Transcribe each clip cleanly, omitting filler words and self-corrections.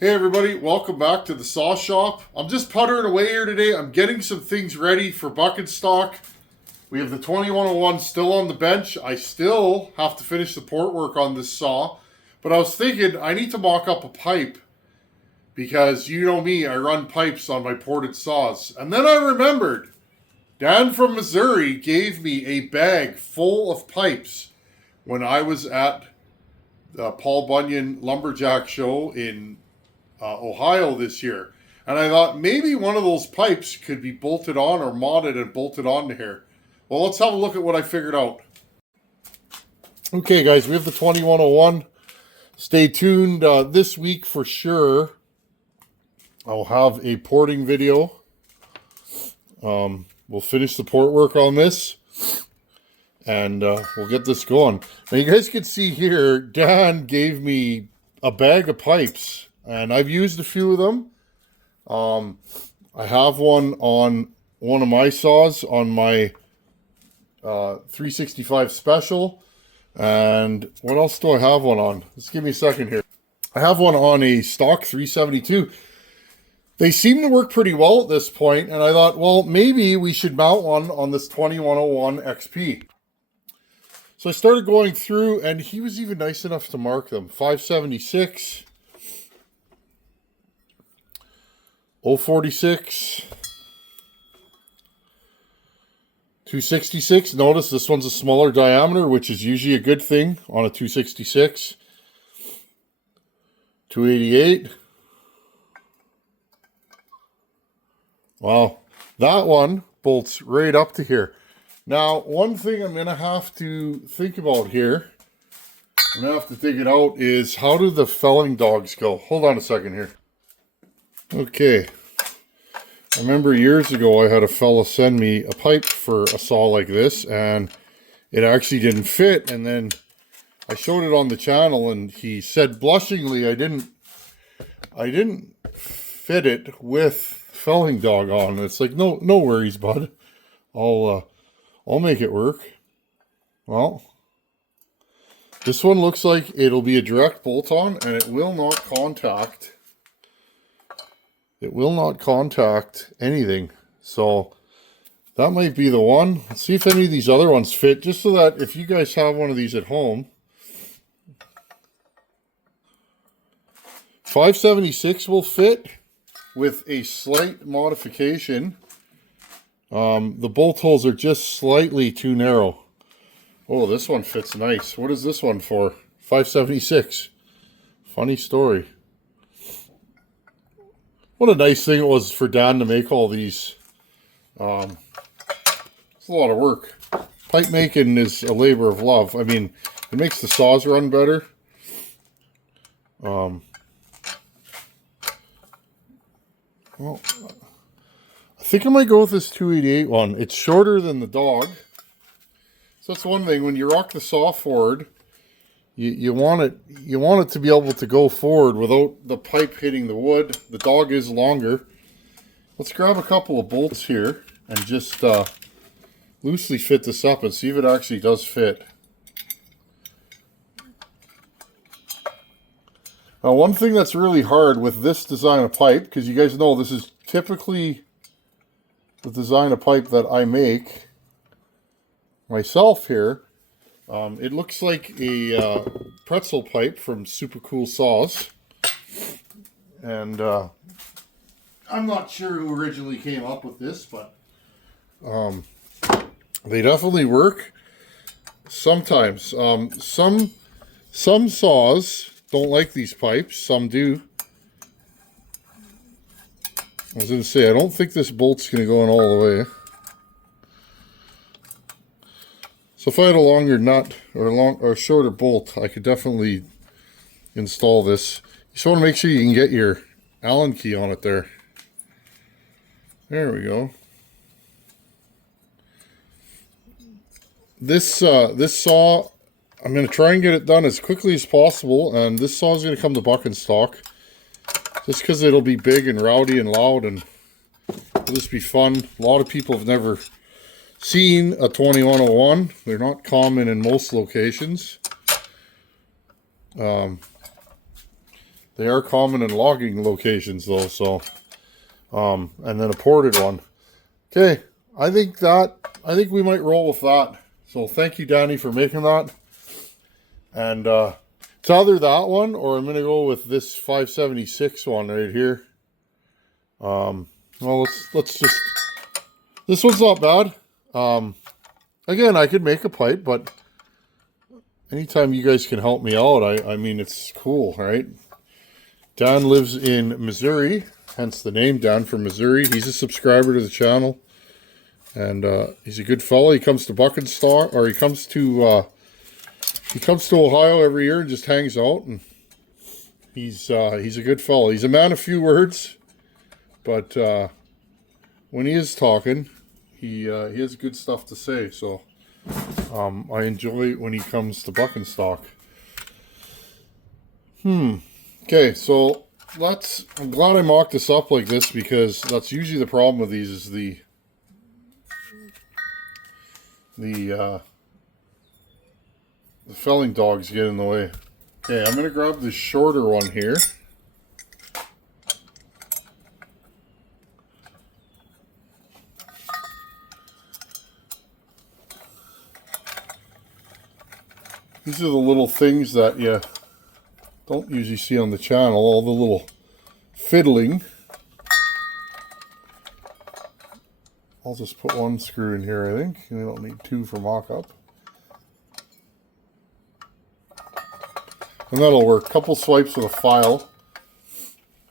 Hey everybody, welcome back to the Saw Shop. I'm just puttering away here today. I'm getting some things ready for bucket stock. We have the 2101 still on the bench. I still have to finish the port work on this saw. But I was thinking I need to mock up a pipe because you know me, I run pipes on my ported saws. And then I remembered Dan from Missouri gave me a bag full of pipes when I was at the Paul Bunyan Lumberjack Show in Ohio this year. And I thought maybe one of those pipes could be bolted on or modded and bolted onto here. Well, let's have a look at what I figured out. Okay, guys, we have the 2101. Stay tuned this week for sure. I'll have a porting video. We'll finish the port work on this. And we'll get this going. Now, you guys can see here, Dan gave me a bag of pipes. And I've used a few of them. I have one on one of my saws on my 365 Special. And what else do I have one on? Just give me a second here. I have one on a stock 372. They seem to work pretty well at this point. And I thought, well, maybe we should mount one on this 2101 XP. So I started going through, and he was even nice enough to mark them. 576. 046, 266. Notice this one's a smaller diameter, which is usually a good thing on a 266. 288. Wow, that one bolts right up to here. Now, one thing I'm going to have to think about here, I'm going to have to dig it out, is how do the felling dogs go? Hold on a second here. Okay, I remember years ago I had a fella send me a pipe for a saw like this, and it actually didn't fit, and then I showed it on the channel, and he said blushingly I didn't fit it with felling dog on. It's like, no worries, bud. I'll make it work. Well, this one looks like it'll be a direct bolt on, and it will not contact. It will not contact anything. So that might be the one. Let's see if any of these other ones fit, just so that if you guys have one of these at home. 576 will fit with a slight modification. The bolt holes are just slightly too narrow. Oh, this one fits nice. What is this one for? 576. Funny story. What a nice thing it was for Dan to make all these. It's a lot of work. Pipe making is a labor of love. I mean, it makes the saws run better. Well, I think I might go with this 288 one. It's shorter than the dog. So that's one thing. When you rock the saw forward, you want it to be able to go forward without the pipe hitting the wood. The dog is longer. Let's grab a couple of bolts here and just loosely fit this up and see if it actually does fit. Now, one thing that's really hard with this design of pipe, because you guys know this is typically the design of pipe that I make myself here. It looks like a pretzel pipe from Super Cool Saws. And I'm not sure who originally came up with this, but they definitely work sometimes. Some saws don't like these pipes, some do. I was going to say, I don't think this bolt's going to go in all the way. So if I had a longer nut or a shorter bolt, I could definitely install this. You just want to make sure you can get your Allen key on it there. There we go. This saw, I'm going to try and get it done as quickly as possible, and this saw is going to come to buck and stock. Just because it'll be big and rowdy and loud, and it'll just be fun. A lot of people have never seen a 2101. They're not common in most locations. They They are common in logging locations though, so and then a ported one. Okay, I think we might roll with that. So thank you, Danny, for making that. And it's either that one or I'm gonna go with this 576 one right here. Well, let's just. This one's not bad. Again, I could make a pipe, but anytime you guys can help me out, I mean, it's cool, right? Dan lives in Missouri, hence the name, Dan from Missouri. He's a subscriber to the channel, and he's a good fellow. He comes to Buckenstock, or he comes to Ohio every year and just hangs out, and he's a good fellow. He's a man of few words, but when he is talking, he has good stuff to say. So I enjoy when he comes to Buckenstock. Okay, so I'm glad I mocked this up like this, because that's usually the problem with these, is the felling dogs get in the way. Okay, I'm gonna grab the shorter one here. These are the little things that you don't usually see on the channel, all the little fiddling. I'll just put one screw in here, I think. We don't need two for mock-up. And that'll work. Couple swipes with a file.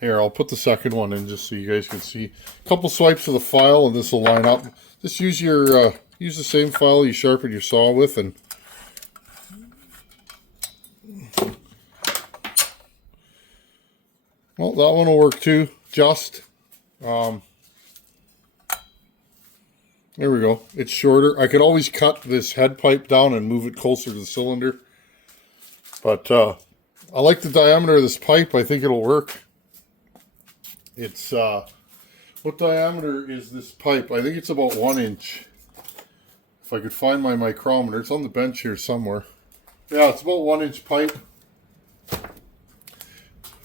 Here, I'll put the second one in just so you guys can see. Couple swipes with a file and this will line up. Just use your use the same file you sharpen your saw with, and well, that one will work too. Just there we go. It's shorter. I could always cut this head pipe down and move it closer to the cylinder, but I like the diameter of this pipe. I think it'll work. It's what diameter is this pipe? I think it's about 1 inch. If I could find my micrometer, it's on the bench here somewhere. Yeah, it's about 1 inch pipe.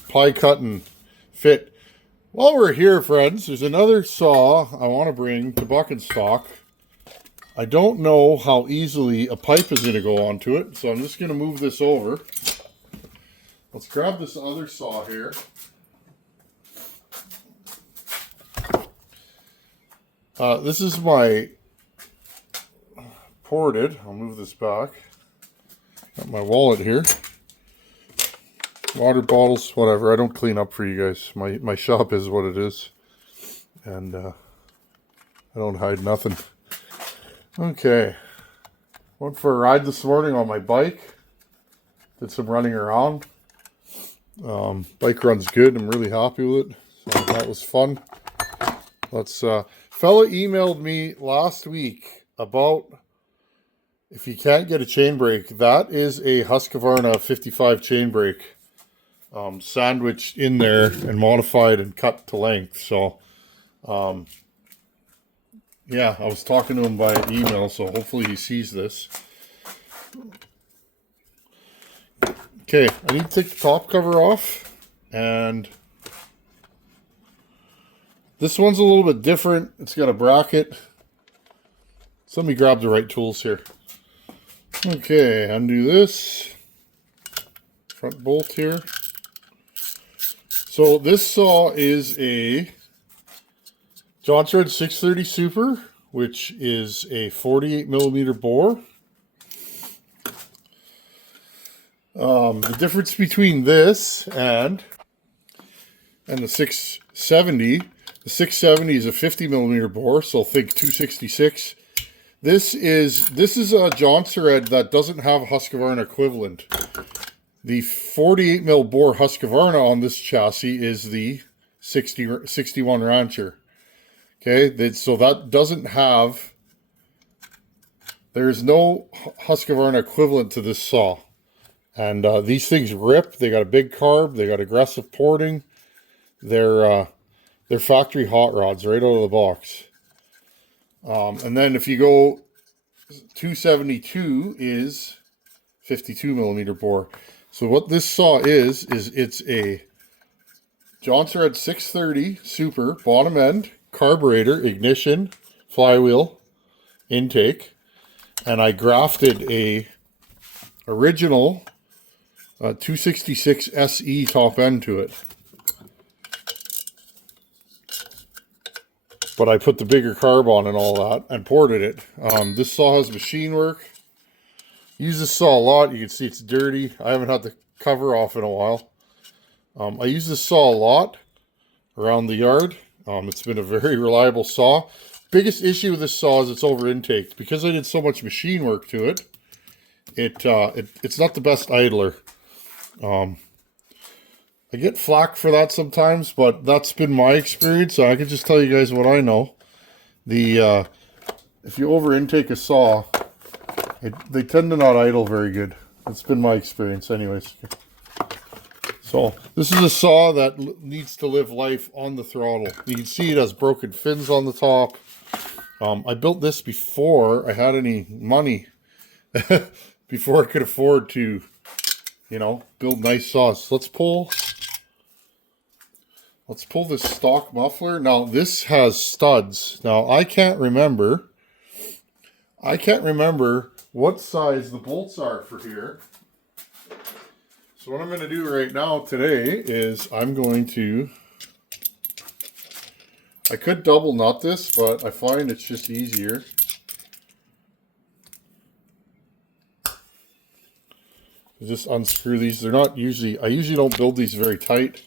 Pie cut and fit. While we're here, friends, there's another saw I want to bring to Buckenstock. I don't know how easily a pipe is going to go onto it, so I'm just going to move this over. Let's grab this other saw here. This is my ported. I'll move this back. Got my wallet here. Water bottles, whatever. I don't clean up for you guys. My shop is what it is. And I don't hide nothing. Okay. Went for a ride this morning on my bike. Did some running around. Bike runs good. I'm really happy with it. So that was fun. Fella emailed me last week about if you can't get a chain brake. That is a Husqvarna 55 chain brake. Sandwiched in there and modified and cut to length. So, yeah, I was talking to him by email, so hopefully he sees this. Okay, I need to take the top cover off, and this one's a little bit different. It's got a bracket. So let me grab the right tools here. Okay, undo this. Front bolt here. So this saw is a Johnson Red 630 Super, which is a 48 millimeter bore. The difference between this and the 670, the 670 is a 50 millimeter bore, so think 266. This is a Johnson Red that doesn't have a Husqvarna equivalent. The 48 mil bore Husqvarna on this chassis is the 61 Rancher. Okay, so that doesn't have, there's no Husqvarna equivalent to this saw. And these things rip. They got a big carb. They got aggressive porting. They're factory hot rods right out of the box. And then if you go 272 is 52 millimeter bore. So what this saw is it's a Johnson Red 630 Super, bottom end, carburetor, ignition, flywheel, intake. And I grafted a original 266 SE top end to it. But I put the bigger carb on and all that and ported it. This saw has machine work. Use this saw a lot. You can see it's dirty. I haven't had the cover off in a while. I use this saw a lot around the yard. It's been a very reliable saw. Biggest issue with this saw is it's over intaked. Because I did so much machine work to it, it's not the best idler. I get flack for that sometimes, but that's been my experience. So I can just tell you guys what I know. If you over intake a saw, they tend to not idle very good. It's been my experience anyways. So this is a saw that needs to live life on the throttle. You can see it has broken fins on the top. I built this before I had any money, before I could afford to, you know, build nice saws. Let's pull this stock muffler. Now this has studs. Now I can't remember what size the bolts are for here. So what I'm going to do right now today is I could double nut this, but I find it's just easier. Just unscrew these. They're not usually, I usually don't build these very tight.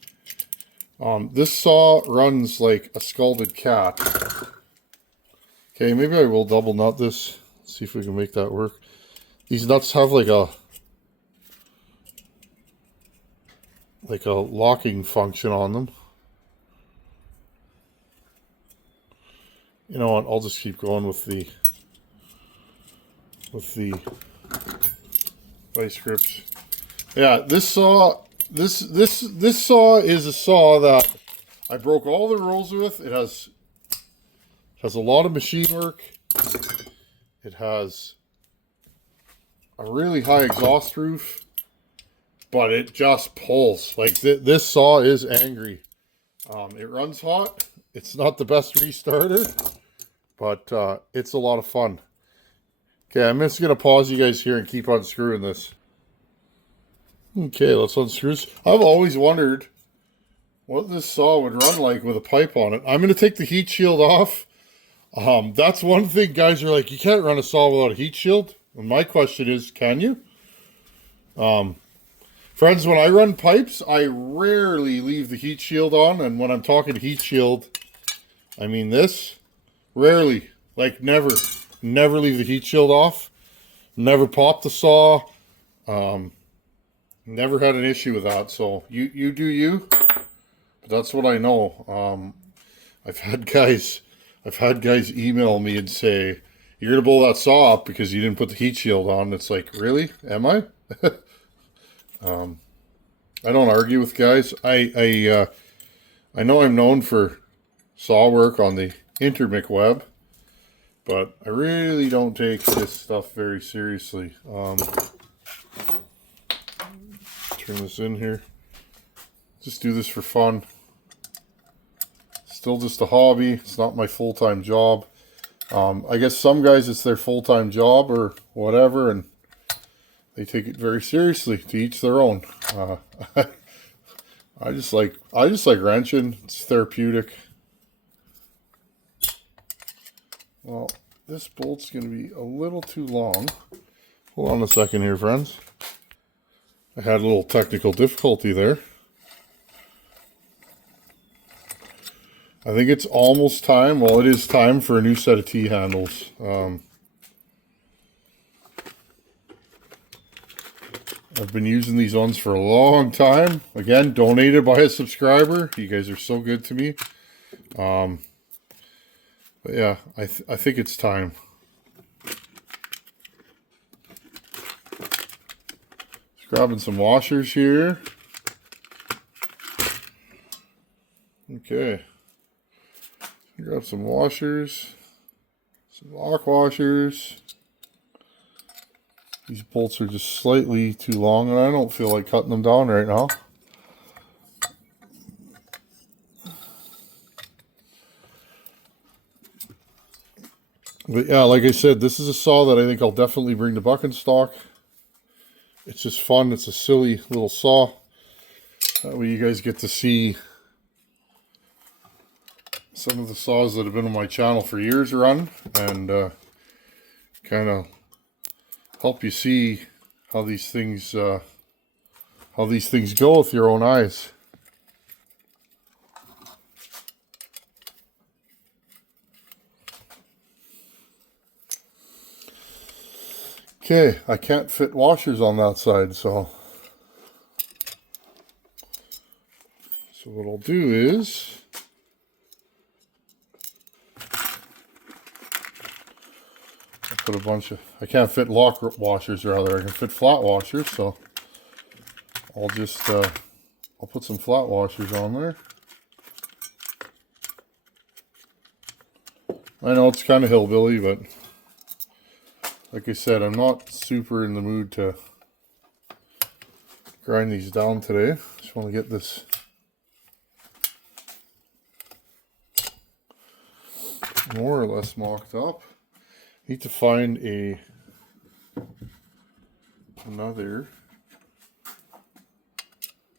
This saw runs like a scalded cat. Okay, maybe I will double nut this. See if we can make that work. These nuts have like a locking function on them. You know what? I'll just keep going with the vice grips. Yeah, this saw is a saw that I broke all the rules with. It has a lot of machine work. It has a really high exhaust roof, but it just pulls. Like this saw is angry. It runs hot. It's not the best restarter, but it's a lot of fun. Okay, I'm just going to pause you guys here and keep unscrewing this. Okay, let's unscrew this. I've always wondered what this saw would run like with a pipe on it. I'm going to take the heat shield off. That's one thing guys are like, you can't run a saw without a heat shield. And my question is, can you? Friends, when I run pipes, I rarely leave the heat shield on. And when I'm talking heat shield, I mean this. Rarely. Like never. Never leave the heat shield off. Never pop the saw. Never had an issue with that. So you do you. But that's what I know. I've had guys email me and say, you're going to blow that saw up because you didn't put the heat shield on. It's like, really? Am I? I don't argue with guys. I know I'm known for saw work on the intermic web, but I really don't take this stuff very seriously. Turn this in here. Just do this for fun. Still just a hobby. It's not my full-time job. I guess some guys it's their full-time job or whatever, and they take it very seriously. To each their own. I just like wrenching. It's therapeutic. Well, this bolt's going to be a little too long. Hold on a second here, friends. I had a little technical difficulty there. I think it's almost time. Well, it is time for a new set of T-handles. I've been using these ones for a long time. Again, donated by a subscriber. You guys are so good to me. But yeah, I think it's time. Just grabbing some washers here. Okay. Grab some washers. Some lock washers. These bolts are just slightly too long, and I don't feel like cutting them down right now. But yeah, like I said, this is a saw that I think I'll definitely bring to buck and stock. It's just fun. It's a silly little saw. That way you guys get to see some of the saws that have been on my channel for years run, and kind of help you see how these things go with your own eyes. Okay, I can't fit washers on that side, so what I'll do is I'll put a bunch of, I can't fit lock washers rather, I can fit flat washers, so I'll just I'll put some flat washers on there. I know it's kind of hillbilly, but like I said, I'm not super in the mood to grind these down today. Just want to get this more or less mocked up. Need to find another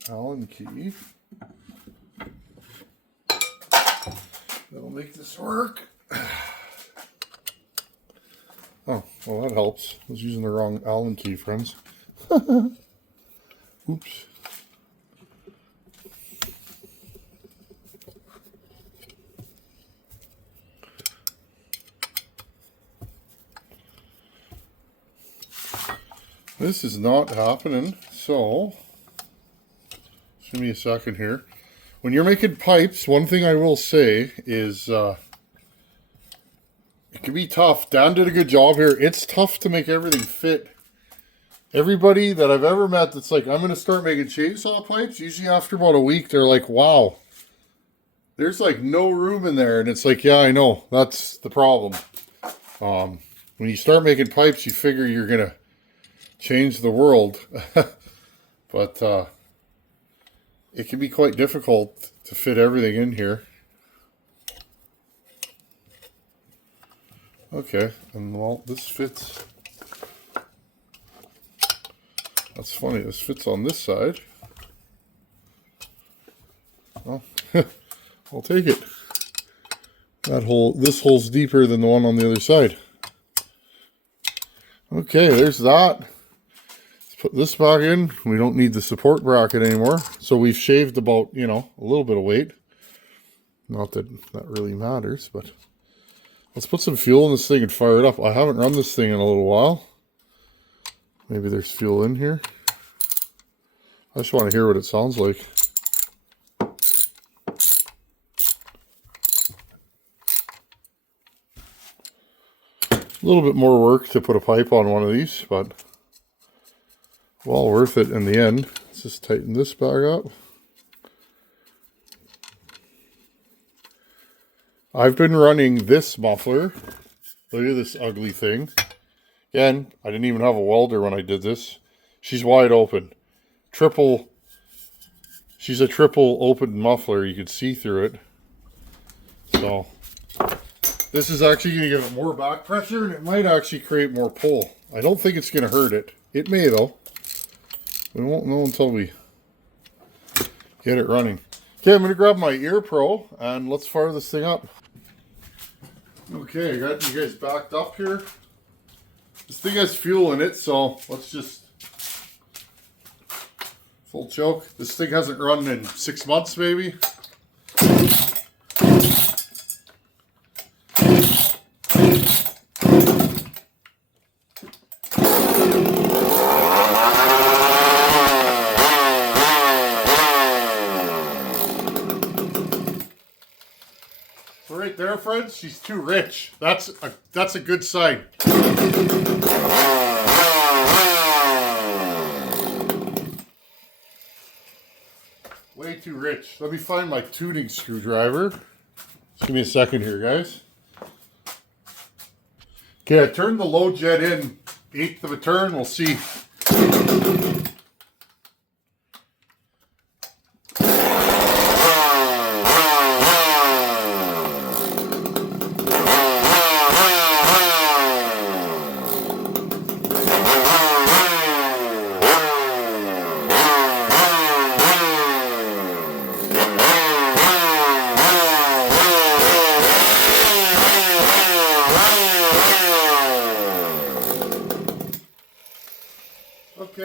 Allen key that'll make this work. Oh, well, that helps. I was using the wrong Allen key, friends. Oops. This is not happening, so just give me a second here. When you're making pipes, one thing I will say is it can be tough. Dan did a good job here. It's tough to make everything fit. Everybody that I've ever met that's like, I'm going to start making chainsaw pipes, usually after about a week, they're like, wow, there's like no room in there. And it's like, yeah, I know. That's the problem. When you start making pipes, you figure you're going to change the world. But it can be quite difficult to fit everything in here. Okay, and well, this fits. That's funny, this fits on this side. Well, I'll take it. This hole's deeper than the one on the other side. Okay, there's that. Let's put this back in. We don't need the support bracket anymore. So we've shaved about, a little bit of weight. Not that that really matters, but let's put some fuel in this thing and fire it up. I haven't run this thing in a little while. Maybe there's fuel in here. I just want to hear what it sounds like. A little bit more work to put a pipe on one of these, but well worth it in the end. Let's just tighten this back up. I've been running this muffler. Look at this ugly thing. Again, I didn't even have a welder when I did this. She's wide open. She's a triple open muffler. You can see through it. So this is actually going to give it more back pressure, and it might actually create more pull. I don't think it's going to hurt it. It may though. We won't know until we get it running. Okay, I'm going to grab my Ear Pro and let's fire this thing up. Okay, I got you guys backed up here. This thing has fuel in it, so let's just full choke. This thing hasn't run in 6 months maybe. So right there, friends, she's too rich. That's a good sign. Way too rich. Let me find my tuning screwdriver. Just give me a second here, guys. Okay, I turned the low jet in 1/8 of a turn. We'll see.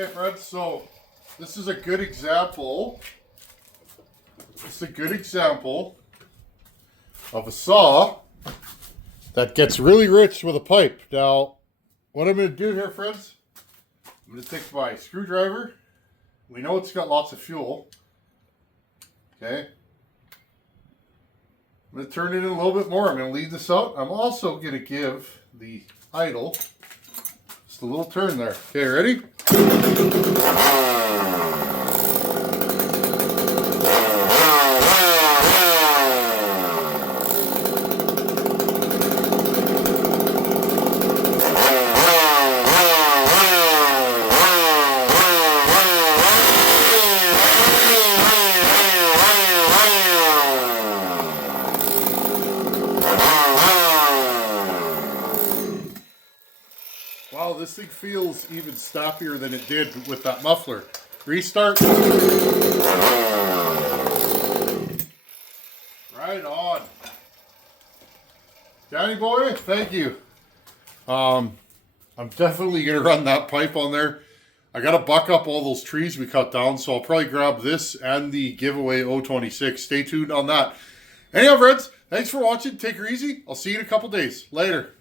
Okay, friends, so this is a good example. It's a good example of a saw that gets really rich with a pipe. Now, what I'm going to do here, friends, I'm going to take my screwdriver. We know it's got lots of fuel. Okay. I'm going to turn it in a little bit more. I'm going to leave this out. I'm also going to give the idle just a little turn there. Okay, ready? Wow, this thing feels even snappier than it did with that muffler. Restart. Right on. Danny boy, thank you. I'm definitely going to run that pipe on there. I got to buck up all those trees we cut down, so I'll probably grab this and the giveaway 026. Stay tuned on that. Anyhow, friends, thanks for watching. Take her easy. I'll see you in a couple days. Later.